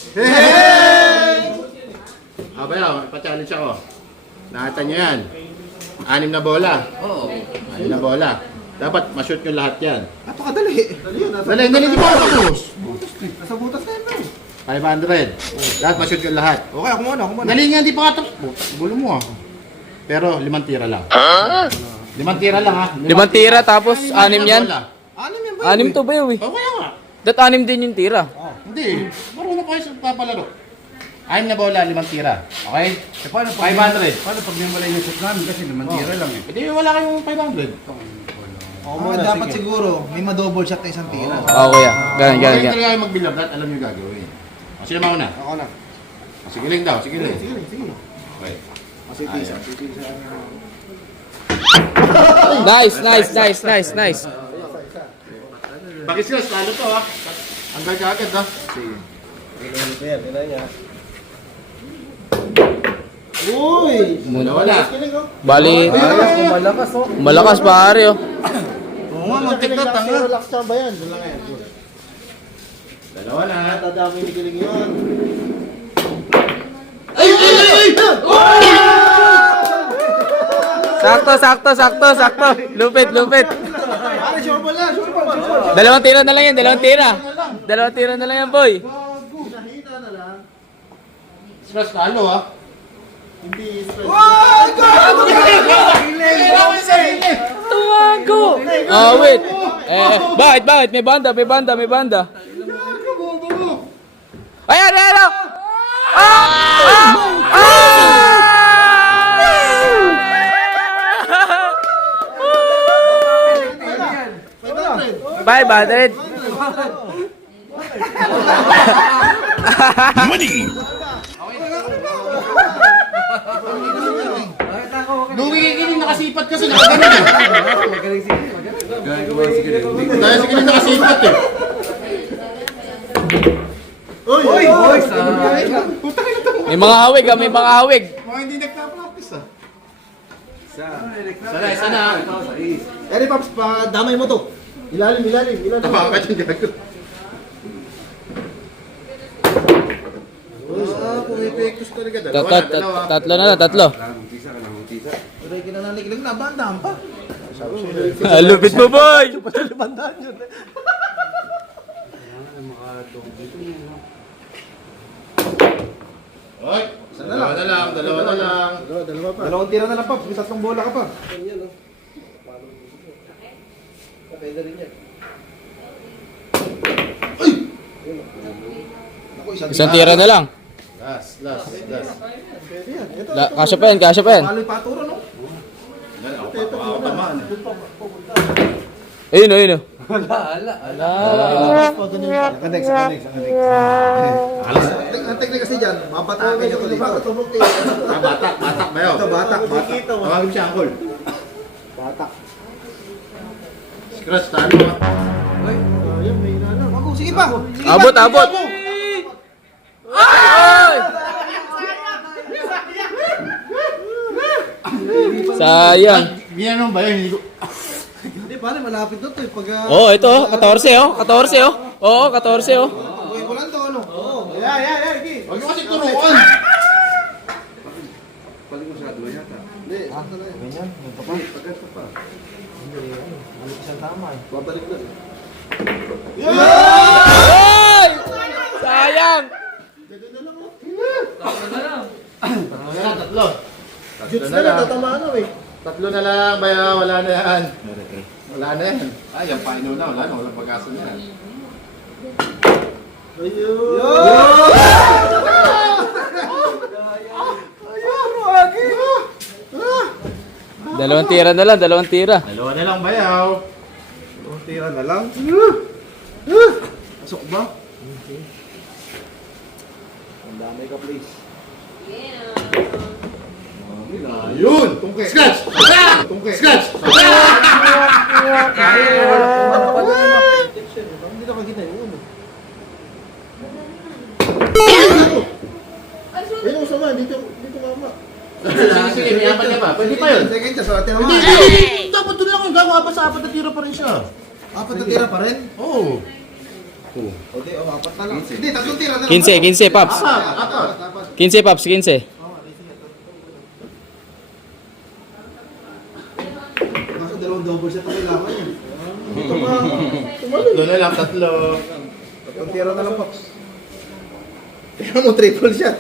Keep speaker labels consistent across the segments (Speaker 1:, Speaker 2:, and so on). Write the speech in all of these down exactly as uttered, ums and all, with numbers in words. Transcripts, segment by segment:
Speaker 1: Hey! Ah, bayaw, pa-challenge ako. Nakita nyo yan. Anim na bola.
Speaker 2: Oo.
Speaker 1: Anim na bola. Dapat ma-shoot nyo lahat yan.
Speaker 3: Napakadali. Dali yun.
Speaker 1: Dali, dali, di ba tapos?
Speaker 3: Nasa butas na yun. eh.
Speaker 1: five hundred. Lahat ma-shoot nyo lahat.
Speaker 3: Okay, ako muna, ako muna.
Speaker 1: Dali nga, di pa nga tapos. Gulo mo ah. Pero limang tira lang. Limang tira lang ha.
Speaker 4: Limang tira tapos anim yan?
Speaker 1: bola.
Speaker 3: Anim yan ba?
Speaker 4: Anim to ba yun eh?
Speaker 1: O kaya nga.
Speaker 4: Dat anim din yung tira.
Speaker 1: Hindi. Marunong kayo sa papalaro. Anim na bola, limang tira. Okay?
Speaker 3: Eh, paano pag,
Speaker 1: five hundred.
Speaker 3: paano pag may mali yung shoot namin kasi naman tira lang eh.
Speaker 1: Hindi, wala kayong five hundred.
Speaker 3: Oo, muna, dapat siguro may ma-double shot na isang tira.
Speaker 4: Oo kuya. Ganun, ganun,
Speaker 1: Okay,
Speaker 4: ganun.
Speaker 1: talaga kayo magbilab. Lahat alam nyo gagawin. O, sino mauna?
Speaker 3: Ako na.
Speaker 1: O, sige lang daw, sige lang.
Speaker 3: Sige, sige.
Speaker 1: Okay.
Speaker 3: Kasi tisa, tisa.
Speaker 4: Nice, nice, nice, nice, nice.
Speaker 1: Bakit sila, talo to ha? Ang gagagad ha?
Speaker 3: Sige. Kailangan ko yan, kailangan niya. Uy!
Speaker 1: Muna wala.
Speaker 4: Bali,
Speaker 3: Malakas oh.
Speaker 4: malakas pare oh.
Speaker 1: Oo nga, mag-tik na tanga.
Speaker 3: Relax siya ba yan? Doon lang yan.
Speaker 1: Dalawa na.
Speaker 3: Tadami ni Kiling yun.
Speaker 1: Ay, ay, ay, ay!
Speaker 4: Sakto, sakto, sakto, sakto. Lupit, lupit.
Speaker 3: Pare, sure ball na, sure ball, sure ball.
Speaker 4: Dalawang tira na lang yan, dalawang tira. Dalawang tira na lang yan, boy.
Speaker 3: Hinahita na lang.
Speaker 1: Stress talo ha?
Speaker 3: Hindi stress.
Speaker 4: Tumago. Ah, wait. Eh, bakit, bakit? May banda, may banda, may banda. Ayan, ayan, ayan. Ah! Ah! Ah! Five hundred.
Speaker 1: Lumigigiling nakasipat kasi nakaganon eh. Dahil si Kiling nakasipat eh.
Speaker 3: Uy! Uy! Uy!
Speaker 4: May mga hawig, ah, may mga hawig.
Speaker 1: Mga hindi nagka-practice ah. Sana, sana.
Speaker 3: Eri, Paps, pa damay mo to. Ilalim, ilalim, ilalim.
Speaker 1: Tama ka dyan gago. Ah, pumipektos talaga.
Speaker 4: Tat-
Speaker 1: Dalawa na,
Speaker 4: tat-
Speaker 1: dalawa.
Speaker 4: Tatlo na lang, tatlo.
Speaker 3: Uray, kinananik lang na, bandaan pa.
Speaker 4: Ah, lupit mo, boy!
Speaker 3: Bandaan yun.
Speaker 1: Hoy, dalawa na lang, dalawa na lang.
Speaker 3: Dalawa, dalawa pa. Dalawang tira na lang, Paps. May tatlong bola ka pa. Pwede rin yan. Ay! Ako,
Speaker 4: Isang tira na lang.
Speaker 1: Last, last, last.
Speaker 3: Pwede yan. Ito,
Speaker 4: La, kasya pa yan, kasya pa yan.
Speaker 3: Paloy paturo, no?
Speaker 1: Yan, ako pa, ako tamaan.
Speaker 4: Ayun, ayun. oh.
Speaker 3: Nakadex, nakadex, nakadex. Ang teknik kasi dyan, mabatakan niya tuloy.
Speaker 1: Ah, batak, batak ba yun?
Speaker 3: Ito, batak, batak.
Speaker 1: Tawagin siya, Uncle.
Speaker 3: Batak.
Speaker 1: Scratch, talo ha.
Speaker 3: Ayun, may inano. Ako, sige pa. Sige pa.
Speaker 4: Abot, abot. Ay! Sayang.
Speaker 1: Ginanong ba yun? Hindi ko...
Speaker 3: Hindi, pare, malapit na to. eh. Pag... ah,
Speaker 4: Oh, ito, oh, fourteen oh, fourteen oh. Oo, fourteen oh.
Speaker 3: Buhay ko lang to, ano? Oo. Yeah, yeah, yeah, Iki.
Speaker 1: Huwag nyo kasi turuan.
Speaker 3: Hindi, ah, ganyan. Ito pa. Pagkanta pa. Hindi, ano. Ano isang tama eh. Babalik na.
Speaker 4: Ay! Sayang.
Speaker 1: Tatlo na lang, tatlo.
Speaker 3: Jutes na lang, tatamaan mo eh.
Speaker 1: Tatlo na lang, baya, wala na yan. Wala na yan. Ay, yung paino na, wala na, walang pag-asa na yan.
Speaker 4: Dalawang tira na lang, dalawang tira.
Speaker 1: Dalawa na lang, bayaw.
Speaker 3: Tira na lang. Pasok ba? Ang dami ka, please.
Speaker 1: Ayun! Tungke! Scratch! Tungke! Scratch!
Speaker 3: Hindi na kagita yun. Ayun ang sama, dito, dito mama.
Speaker 1: Sige, sige, may apat ka pa. Pwede pa yun.
Speaker 3: Second chance, wala
Speaker 1: Hindi,
Speaker 3: tinamaan.
Speaker 1: hindi, hindi. Dapat doon lang ang gawa. Apat sa apat na tira pa rin siya.
Speaker 3: Apat na tira pa rin?
Speaker 1: Oo. Oh.
Speaker 3: O di, o, apat na lang. Hindi, tatlong tira na lang.
Speaker 4: quince, quince, Paps.
Speaker 1: Apat, apat.
Speaker 3: Apat.
Speaker 4: quince, Paps, quince.
Speaker 3: Kaso dalawang double set ang kailangan yun. Ito pa.
Speaker 1: Tatlo na lang, tatlo.
Speaker 3: Tatlong tira na lang, Pops. Tingnan mo, triple shot.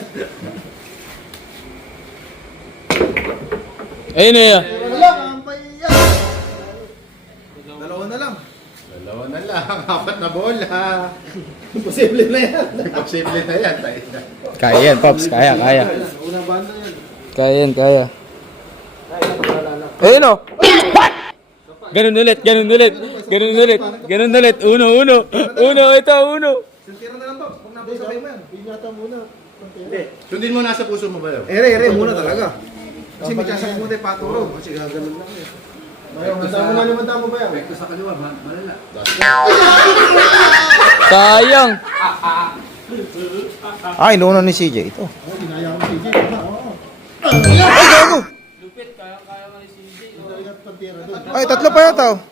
Speaker 4: Ayun na yan.
Speaker 3: Wala, kampay yan. Dalawa na lang.
Speaker 1: Dalawa na lang, apat na bola.
Speaker 3: Imposible na yan.
Speaker 1: Posible na yan. Tayo na.
Speaker 4: Kaya yan, Paps. Kaya, kaya.
Speaker 3: Unang banda yan.
Speaker 4: Kaya yan, kaya. Ayun o. Ganun ulit, ganun ulit. Ganun ulit. Ganun ulit. Uno, uno. Uno, ito, uno.
Speaker 3: Isang tira na lang, Pops. Kung napasabay mo yan. Ingata muna. Hindi.
Speaker 1: Sundin mo nasa puso mo ba yun?
Speaker 3: Ere, ere muna talaga. Kasi may kasama mo tayo paturo. Kasi gaganon lang eh. Bayo, handa mo na limanda mo ba yan? Ito sa kaliwa, malala.
Speaker 4: Sayang.
Speaker 3: Ay, inuuna ni C J ito.
Speaker 1: Oh, ginaya ko si J. Oo.
Speaker 3: Ay, gago!
Speaker 4: Lupit, kaya kaya ka ni C J.
Speaker 3: Ay, tatlo pa yata oh.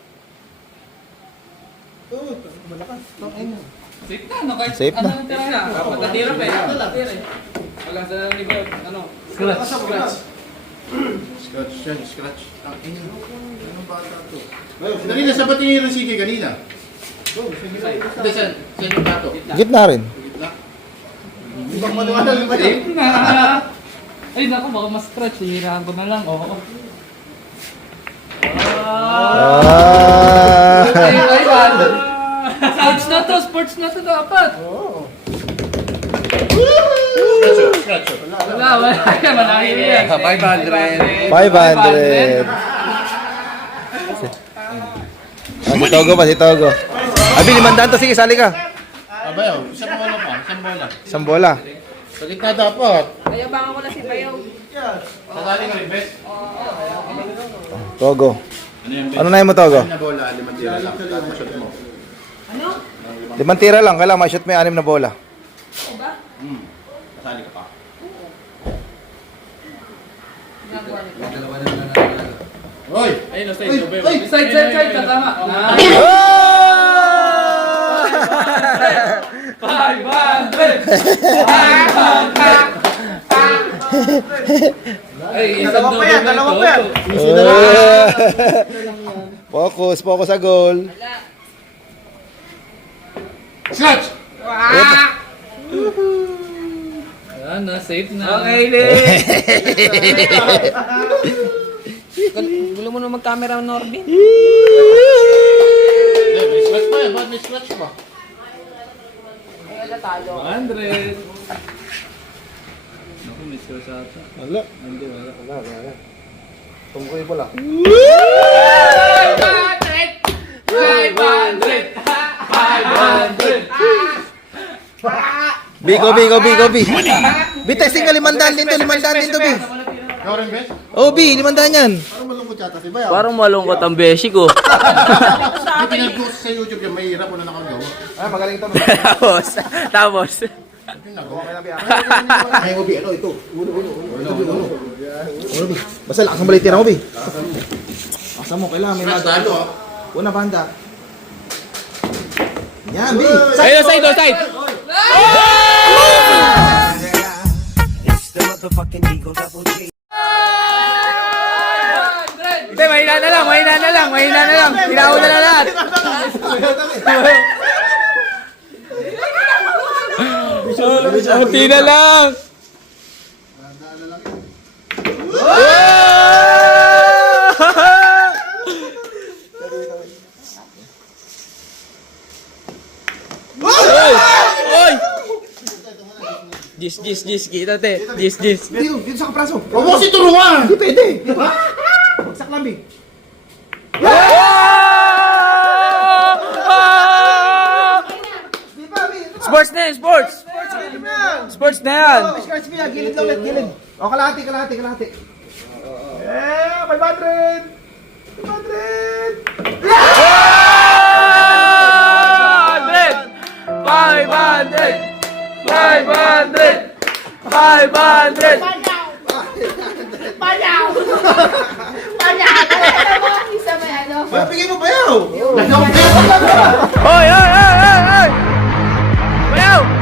Speaker 4: Safe na, no? Kahit
Speaker 3: Safe na.
Speaker 4: ano tira na. Patatira pa eh. Patatira eh. Wala sa ligaw, ano. Scratch. Scratch.
Speaker 1: Scratch yan, scratch. Ang ina. Anong bata to? Kanina sa ba't tinira si J kanina? Hindi, saan? Saan yung bato?
Speaker 3: Gitna rin.
Speaker 1: Gitna?
Speaker 3: Ibang manuwanan ba yan?
Speaker 4: Safe na. Ay, naku, baka mas scratch. Hihirahan ko na lang. Oo.
Speaker 3: Ah!
Speaker 4: Ay, ay, ay. Sports na to, sports na to dapat.
Speaker 1: Scratch, scratch.
Speaker 4: Wala, wala. Malaki yan. five hundred.
Speaker 3: five hundred. Ah, si Togo pa, si Togo. Abi, limandaan to. Sige, sali ka.
Speaker 1: Abayaw, isang bola pa, isang bola.
Speaker 3: Isang bola.
Speaker 1: Sa gitna dapat.
Speaker 2: Ayabangan ko na si Bayaw.
Speaker 1: Sasali ka rin, best.
Speaker 3: Togo.
Speaker 1: Ano yan, best?
Speaker 3: Ano na yun mo, Togo?
Speaker 1: Anim na bola, limang tira lang. Tapos shot mo.
Speaker 2: Ano?
Speaker 3: Limang tira lang. Kailangan ma-shoot mo yung anim na bola.
Speaker 2: Ako ba?
Speaker 1: Hmm. Sasali ka pa.
Speaker 2: Nagawa nito.
Speaker 1: Hoy!
Speaker 4: Ayun, no, side. Side, side, side. Tama. five hundred! five hundred! Ay, isang
Speaker 3: Dalawa pa yan,
Speaker 4: double
Speaker 3: dalawa
Speaker 4: na
Speaker 3: pa yan.
Speaker 4: ito.
Speaker 3: Focus, focus sa goal.
Speaker 2: Wala.
Speaker 1: Scratch!
Speaker 4: Ayan na, safe na.
Speaker 2: Okay, Gulo mo na mag-camera, Norbin.
Speaker 1: Hindi, may scratch pa yan. Bakit may scratch pa?
Speaker 2: Ay, wala talo.
Speaker 4: one hundred. Naku, may scratch ata.
Speaker 3: Wala.
Speaker 4: Hindi, wala.
Speaker 3: Wala, wala. Tungkoy bola.
Speaker 4: five hundred! five hundred! five hundred!
Speaker 3: Bi, go, bi, go, bi, go, bi. Bi, testing ka, limandaan din to, limandaan din to, bi.
Speaker 1: Ikaw rin, best?
Speaker 3: Oh, bi, limandaan yan.
Speaker 4: Parang malungkot ang beshi ko.
Speaker 1: Yung pinag-post sa YouTube yan, mahirap wala na kang gawa.
Speaker 3: Ay, magaling to.
Speaker 4: Tapos, tapos.
Speaker 3: Ay, mo, bi, ano, ito. Uno, uno, uno. Ito, bi, uno. Uno, bi. Basta lakas ang balitin ako, bi. Asa mo, kailangan may
Speaker 1: Scratch
Speaker 3: nada.
Speaker 1: talo, ah.
Speaker 3: Una banda. Yan, bi.
Speaker 4: Side, side, side! Hindi, mahina na lang, mahina na lang, mahina na lang. Pinauna na lahat. Unti na lang. Oy! Oy! Jis, jis, jis, kita te. Jis, jis.
Speaker 3: Dito, dito sa kapraso.
Speaker 1: Huwag mo kasi turuan!
Speaker 3: Hindi pwede. Dito. Bagsak lang, bi. Di ba, bi? Ito ba?
Speaker 4: Sports na yan, sports.
Speaker 3: Sports, bi. Di ba yan?
Speaker 4: Sports na yan.
Speaker 3: Oh, scratch mo yan. Gilid lang ulit, gilid. O, kalahati, kalahati, kalahati. Eh, five hundred! five hundred!
Speaker 4: Five hundred! Five hundred! Five hundred!
Speaker 2: Payaw! Payaw! Ano mo? Isa may ano?
Speaker 3: Ay, bigay mo ba yaw?
Speaker 4: Hoy, hoy, hoy, hoy, hoy! go!